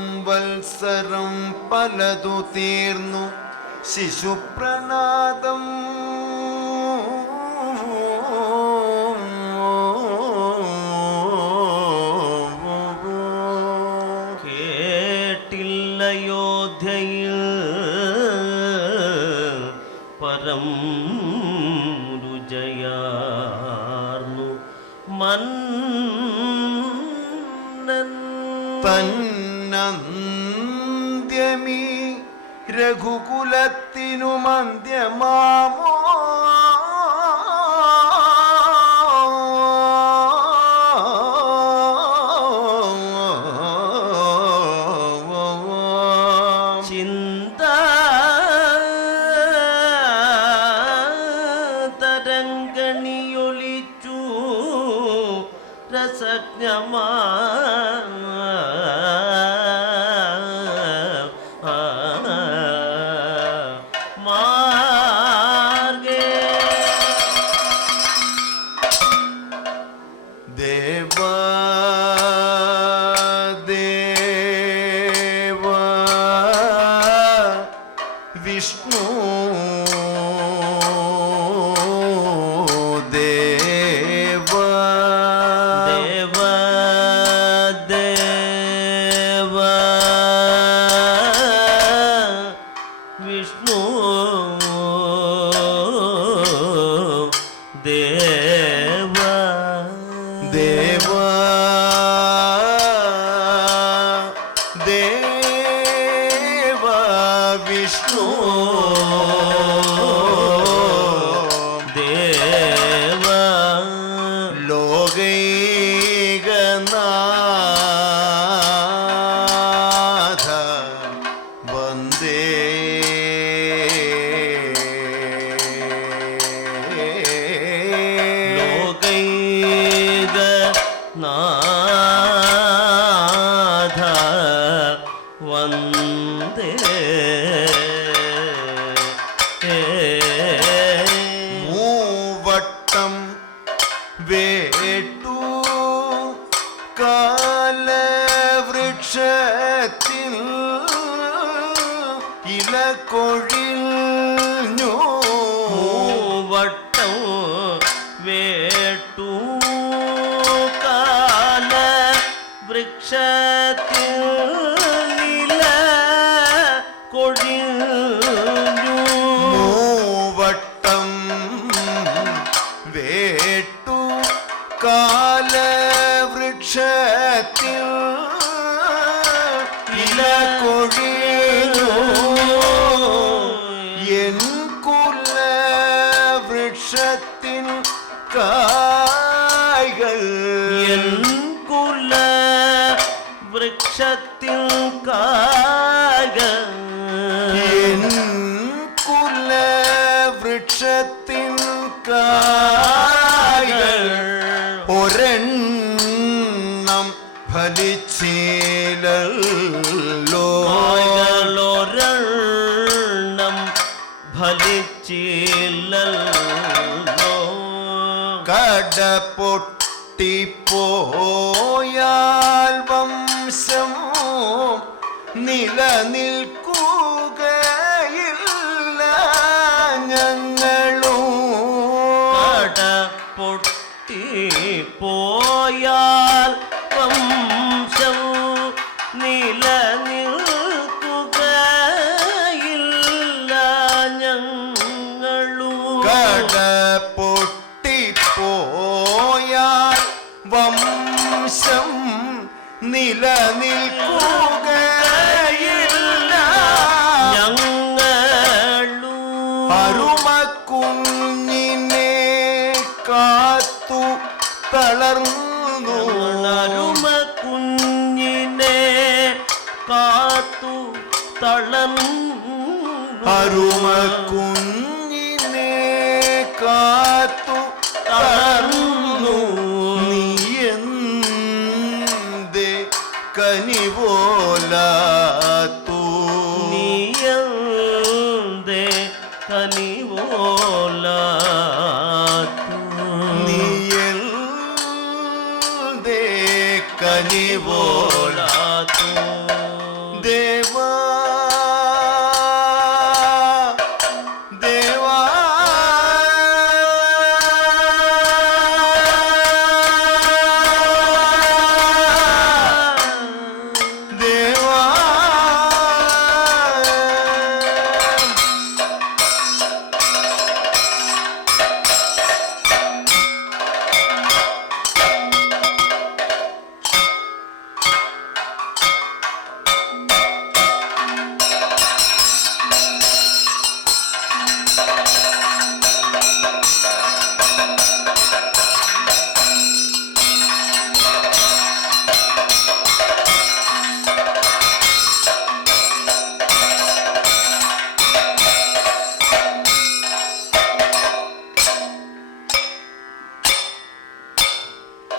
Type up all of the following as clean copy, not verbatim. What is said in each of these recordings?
സംവത്സരം പലതു തീർന്നു ശിശുപ്രണാദം കേട്ടില്ലയോധ്യയിൽ പരം രുചയാർന്നു മന്നൻ തന്നന്ത്യമീ രഘുകുലത്തിനു മന്ത്യമാമോ ചിന്ത തരംഗണിയൊലിച്ചു രസജ്ഞമാ വിഷ്ണു ദേവ ദേവ ദേവ വിഷ്ണു ദേവ ദേവ ദേവ വിഷ്ണു ദേവ ലോകൈകനാഥ വന്ദേ ലോകൈകനാഥ വന്ദേ മൂവട്ടം വേട്ടു കാലവൃക്ഷത്തിൽ ഇലകൊഴിഞ്ഞു മൂവട്ടം വേട്ടു കാല വൃക്ഷത്തിൽ നില കൊഴിഞ്ഞു മൂവട്ടം വേട്ടു കാലവൃക്ഷത്തിൽ ഇലകൊഴിഞ്ഞു എൻ കുലവൃക്ഷത്തിൻ കായ്കൾ എൻ കുല വൃക്ഷത്തിൽ കായ്കൾ എൻ കുലവൃക്ഷത്തിൻ കായ്കൾ ഒരെണ്ണം ഫലിച്ചില്ലല്ലോ ഒരെണ്ണം ഫലിച്ചില്ലല്ലോ കടപൊട്ടിപ്പോയാൽ വംശം നിലനിൽക്കുകയില്ല ഞങ്ങളും കട പൊട്ടിപ്പോയാൽ വംശം നിലനിൽക്കുകയില്ല ഞങ്ങളും കടപൊട്ടിപ്പോയാൽ വംശം നിലനിൽക്കുകയില്ല ഞങ്ങളും അരുമക്കുഞ്ഞിനെ കാത്തു തളർന്നു അരുമ കുഞ്ഞിനെ കാത്തു തളർന്നു അരുമക്കുഞ്ഞിനെ കാത്തു തളർന്നു നീയെന്തേ കനിപോലാത്തു നീയന്തേ കനിവോലാത്തു നീയെന്തേ കനിപോലാത്തു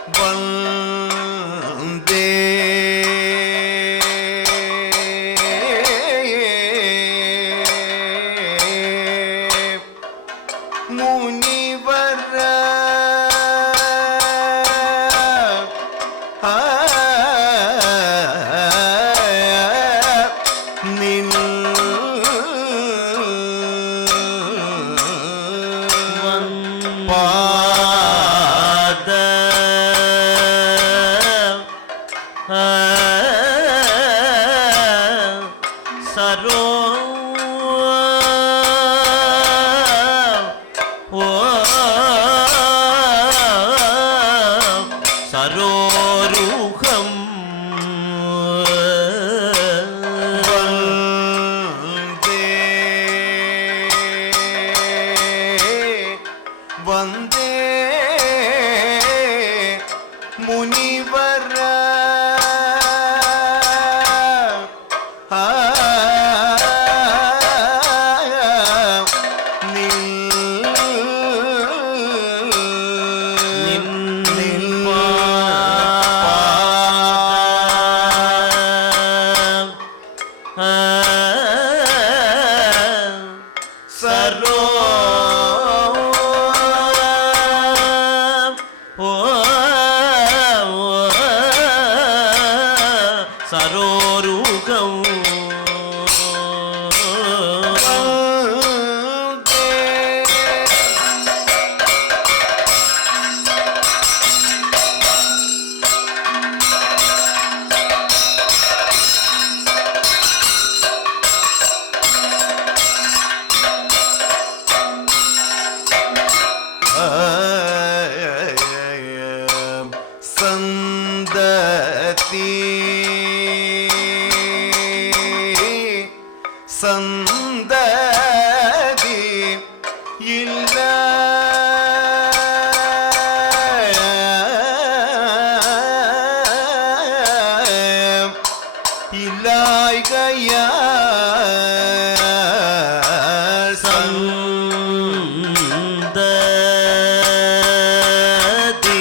வந்தே முனிவர நின் பாத சரோ சரோருகம் வந்தே முனிவர சரோ சரோருகம் சந்ததி சந்ததி இல்ல இல்லாய்கையா சந்ததி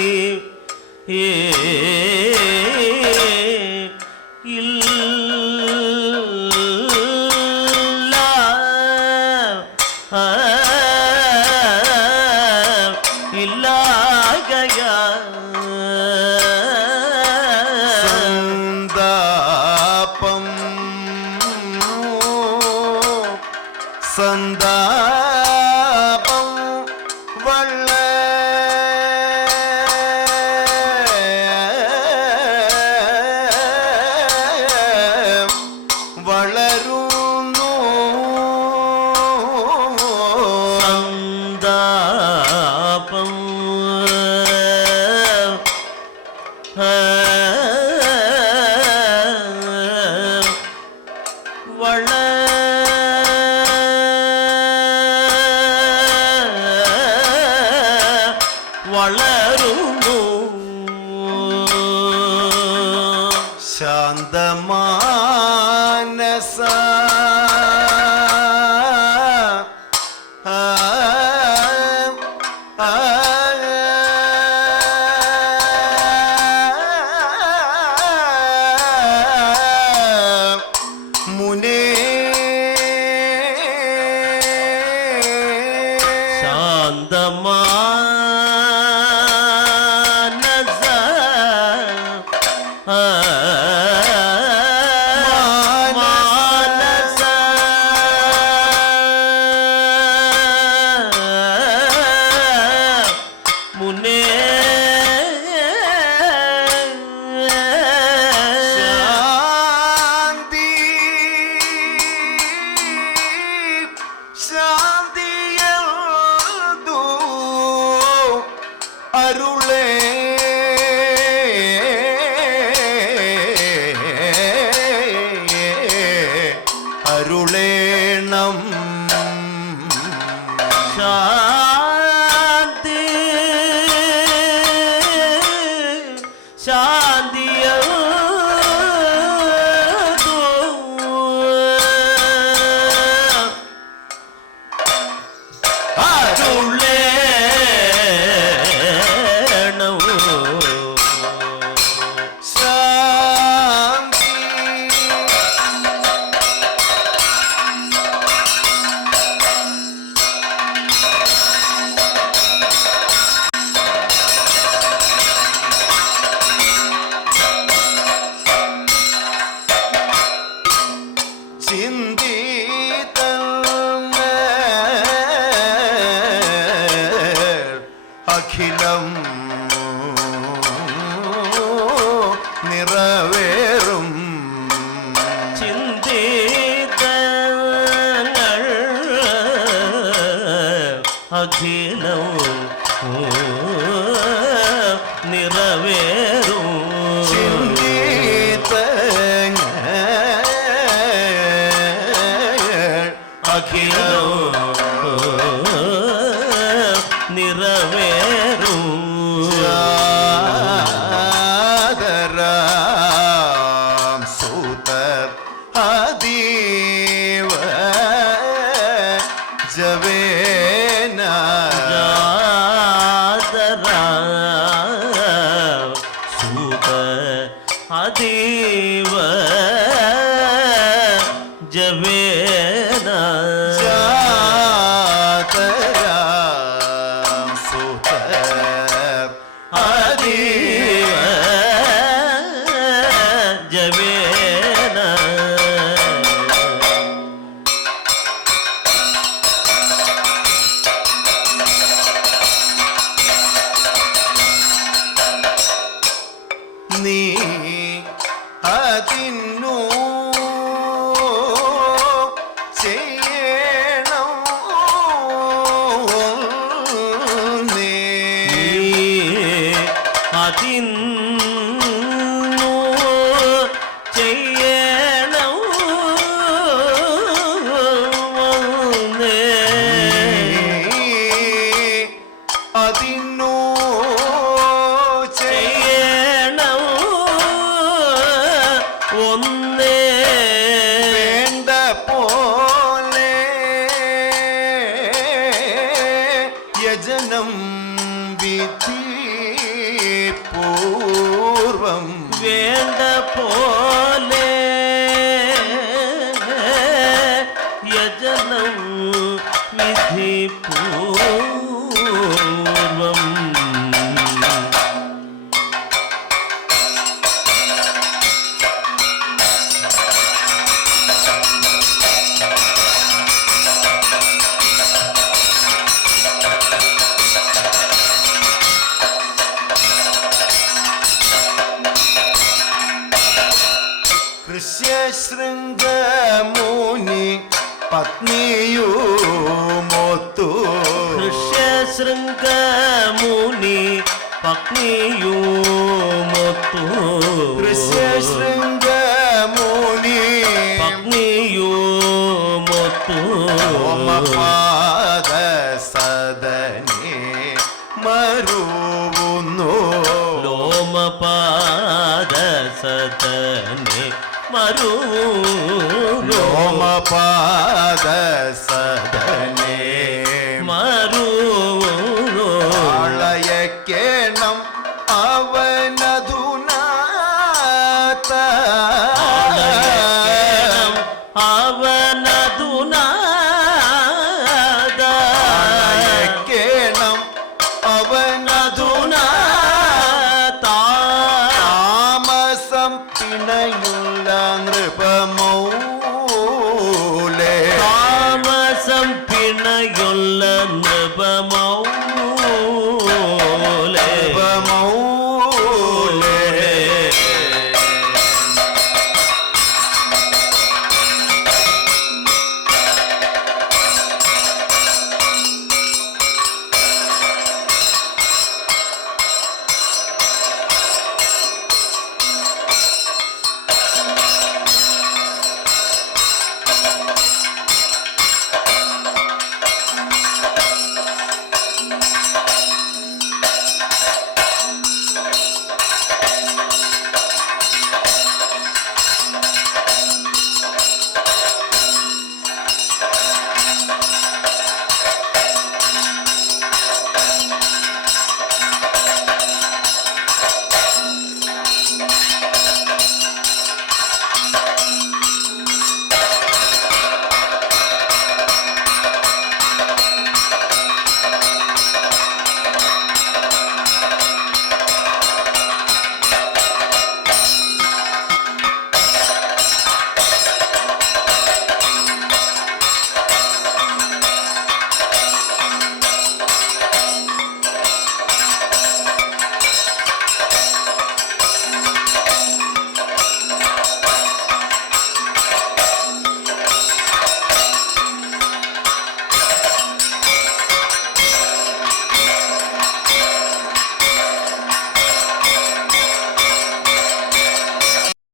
இல்லாகையா சந்தாபம் சந்தாபம் வள்ள வளருனோ சந்தாபம் வளருமோ சாந்தமானச முனே சாந்தமானச மானச முனே சாந்தி சாந்தியல்தூ அருளே அருளேணம் சாந்தி சாந்தியோ அருளே നിറവേറും അഖിലം നിറവേറും ജാതരാം സൂത അതീവ ജവേന സൂത അതീവ ജവേന ജാതരാം സൂത അതീവ ജവേന നീ അതിന്നു ചെയ്യണം നീ അതിന്നു ചെയ്യണം അതിന്നു ചെയ്യണം ഒന്നേ വേണ്ട പോലെ യജനം വിധി പൂർവം വേണ്ട പോലെ യജനം വിധി പൂർവം ശൃംഗമുനി പത്നിയുമൊത്തു ഋഷ്യശൃംഗമുനി പത്നിയുമൊത്തു ഋഷ്യശൃംഗമുനി പത്നിയുമൊത്തു ഓമപാദ സദനെ മരുവുന്നു ലോമപാദ സതനെ മരു ലോമപാദ സദനെ മരു ആളയക്കേണം അവനധുനാത അവനധുനാദ ആളയക്കേണം അവനധുനാ താമസം പിണയുന്ന